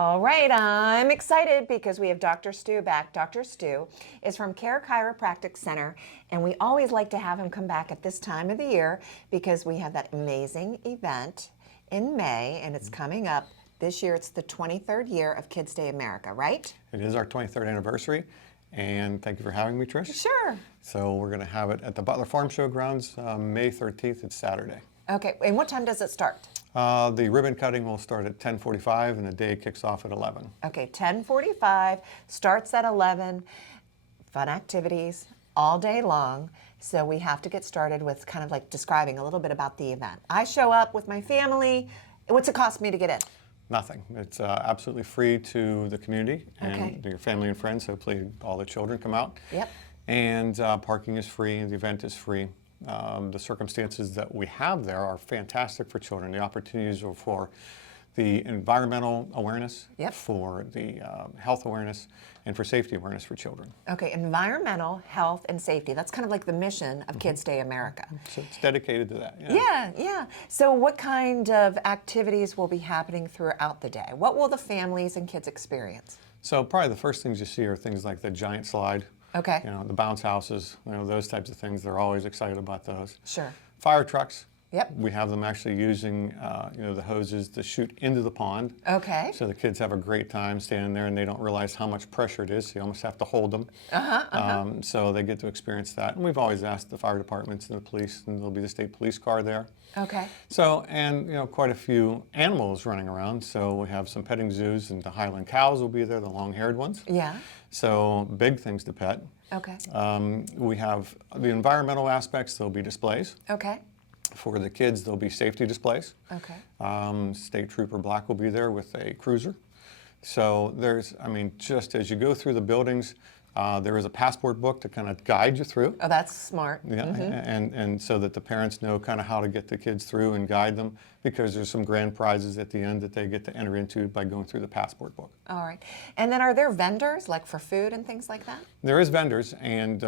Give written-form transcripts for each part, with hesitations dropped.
All right, I'm excited because we have Dr. Stu back. Dr. Stu is from Care Chiropractic Center, and we always like to have him come back at this time of the year because we have that amazing event in May, and it's coming up. This year, it's the 23rd year of Kids Day America, right? It is our 23rd anniversary, and thank you for having me, Trish. Sure. So we're going to have it at the Butler Farm Showgrounds, May 13th. It's Saturday. Okay, and what time does it start? The ribbon cutting will start at 10:45, and the day kicks off at 11. Okay, 10:45, starts at 11, fun activities all day long. So we have to get started with kind of like describing a little bit about the event. I show up with my family. What's it cost me to get in? Nothing. It's absolutely free to the community and Okay. your family and friends, so please, all the children come out. Yep. And parking is free, the event is free. The circumstances that we have there are fantastic for children. The opportunities are for the environmental awareness, Yep. for the health awareness, and for safety awareness for children. Okay, environmental, health, and safety. That's kind of like the mission of Kids Day America. So it's dedicated to that. Yeah. So what kind of activities will be happening throughout the day? What will the families and kids experience? So probably the first things you see are things like the giant slide. Okay. You know, the bounce houses, those types of things. They're always excited about those. Sure. Fire trucks. Yep. We have them actually using, the hoses to shoot into the pond. Okay. So the kids have a great time standing there, and they don't realize how much pressure it is. So you almost have to hold them. So they get to experience that. And we've always asked the fire departments and the police, and there'll be the state police car there. Okay. So, and quite a few animals running around. So we have some petting zoos, and the Highland cows will be there, the long-haired ones. Yeah. So big things to pet. Okay. We have the environmental aspects. There'll be displays. Okay. For the kids, there'll be safety displays. Okay. State Trooper Black will be there with a cruiser. So there's, just as you go through the buildings, there is a passport book to kind of guide you through. Oh, that's smart. Yeah, and so that the parents know kind of how to get the kids through and guide them, because there's some grand prizes at the end that they get to enter into by going through the passport book. All right. And then are there vendors, like for food and things like that? There is vendors, and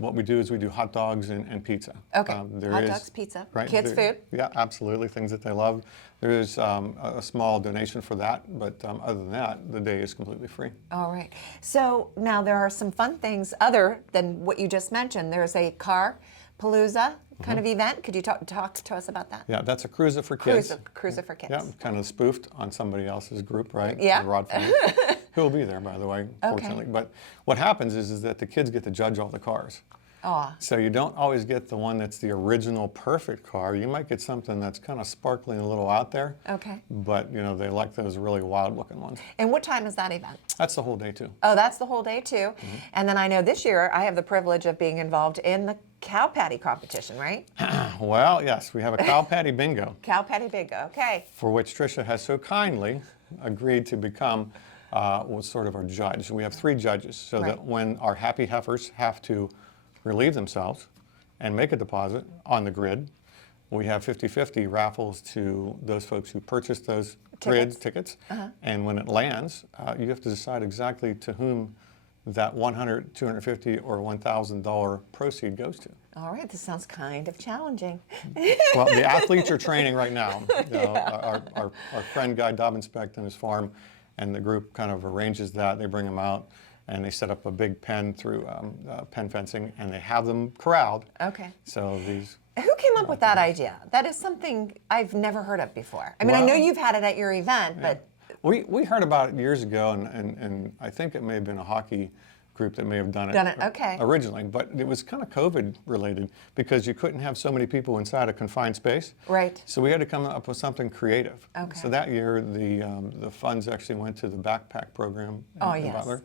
what we do is we do hot dogs and pizza. Okay. Hot dogs, pizza, right, kids' food? Yeah, absolutely, things that they love. There is a small donation for that, but other than that, the day is completely free. All right. So now there are some fun things other than what you just mentioned. There's a car palooza kind of event. Could you talk to us about that? Yeah, that's a cruiser for kids. Cruiser for kids. Yeah, kind of spoofed on somebody else's group, right? Yeah. The Rod family, who will be there, by the way, fortunately. But what happens is that the kids get to judge all the cars. Oh. So you don't always get the one that's the original perfect car. You might get something that's kind of sparkling a little out there. Okay. But, they like those really wild-looking ones. And what time is that event? That's the whole day, too. Oh, that's the whole day, too. And then I know this year I have the privilege of being involved in the cow patty competition, right? Well, yes, we have a cow patty bingo. Cow patty bingo, okay. For which Tricia has so kindly agreed to become sort of our judge. We have 3 judges, so that when our happy heifers have to relieve themselves and make a deposit on the grid, we have 50-50 raffles to those folks who purchase those grid tickets. And when it lands, you have to decide exactly to whom that $100, $250, or $1,000 proceed goes to. All right, this sounds kind of challenging. Well, the athletes are training right now. Our friend Guy Dobbins-Specht and his farm, and the group kind of arranges that. They bring them out, and they set up a big pen through pen fencing, and they have them corralled. Okay. So these. Who came up with that idea? That is something I've never heard of before. I mean, I know you've had it at your event, but... We heard about it years ago, and I think it may have been a hockey group that may have done it okay. originally, but it was kind of COVID related because you couldn't have so many people inside a confined space. Right. So we had to come up with something creative. Okay. So that year, the funds actually went to the backpack program in Butler.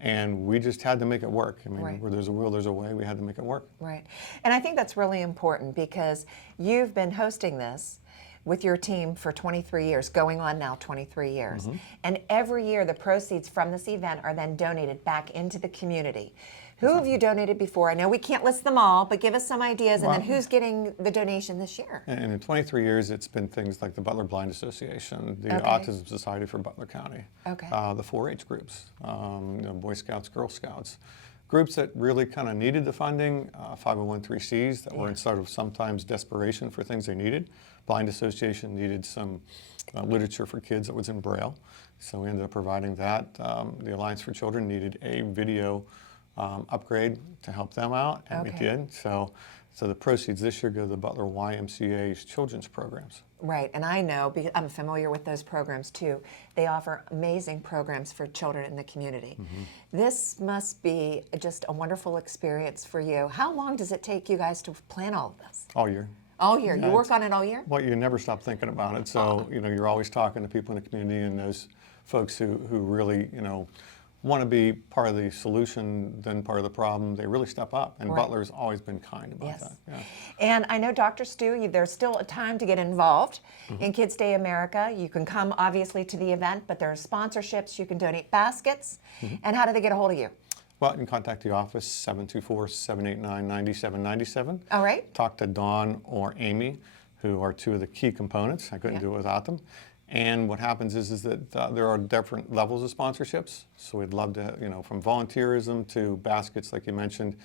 And we just had to make it work. I mean, where there's a will, there's a way. We had to make it work. Right. And I think that's really important because you've been hosting this with your team for 23 years, going on now 23 years. And every year the proceeds from this event are then donated back into the community. Who have you donated before? I know we can't list them all, but give us some ideas, and then who's getting the donation this year? And in 23 years, it's been things like the Butler Blind Association, the Autism Society for Butler County, the 4-H groups, Boy Scouts, Girl Scouts, groups that really kind of needed the funding, 501(c)(3)s that were in sort of sometimes desperation for things they needed. Blind Association needed some literature for kids that was in Braille, so we ended up providing that. The Alliance for Children needed a video upgrade to help them out, and we did. So the proceeds this year go to the Butler YMCA's children's programs. Right, and I know, because I'm familiar with those programs too. They offer amazing programs for children in the community. This must be just a wonderful experience for you. How long does it take you guys to plan all of this? All year. All year? You work on it all year? Well, you never stop thinking about it. So, you're always talking to people in the community, and those folks who really, want to be part of the solution than part of the problem, they really step up. And Butler's always been kind about that. Yeah. And I know, Dr. Stu, there's still a time to get involved in Kids Day America. You can come, obviously, to the event, but there are sponsorships. You can donate baskets. And how do they get a hold of you? Well, you can contact the office, 724-789-9797. All right. Talk to Dawn or Amy, who are two of the key components. I couldn't do it without them. And what happens is that there are different levels of sponsorships. So we'd love to, from volunteerism to baskets, like you mentioned,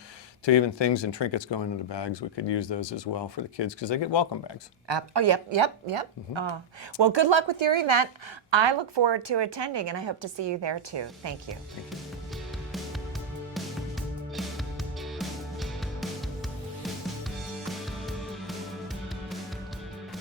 to even things and trinkets going into bags. We could use those as well for the kids because they get welcome bags. Yep. Well, good luck with your event. I look forward to attending, and I hope to see you there too. Thank you. Thank you.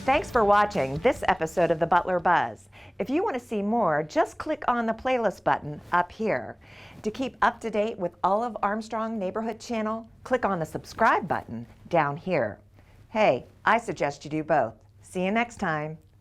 Thanks for watching this episode of the Butler Buzz. If you want to see more, just click on the playlist button up here. To keep up to date with all of Armstrong Neighborhood Channel, click on the subscribe button down here. Hey, I suggest you do both. See you next time.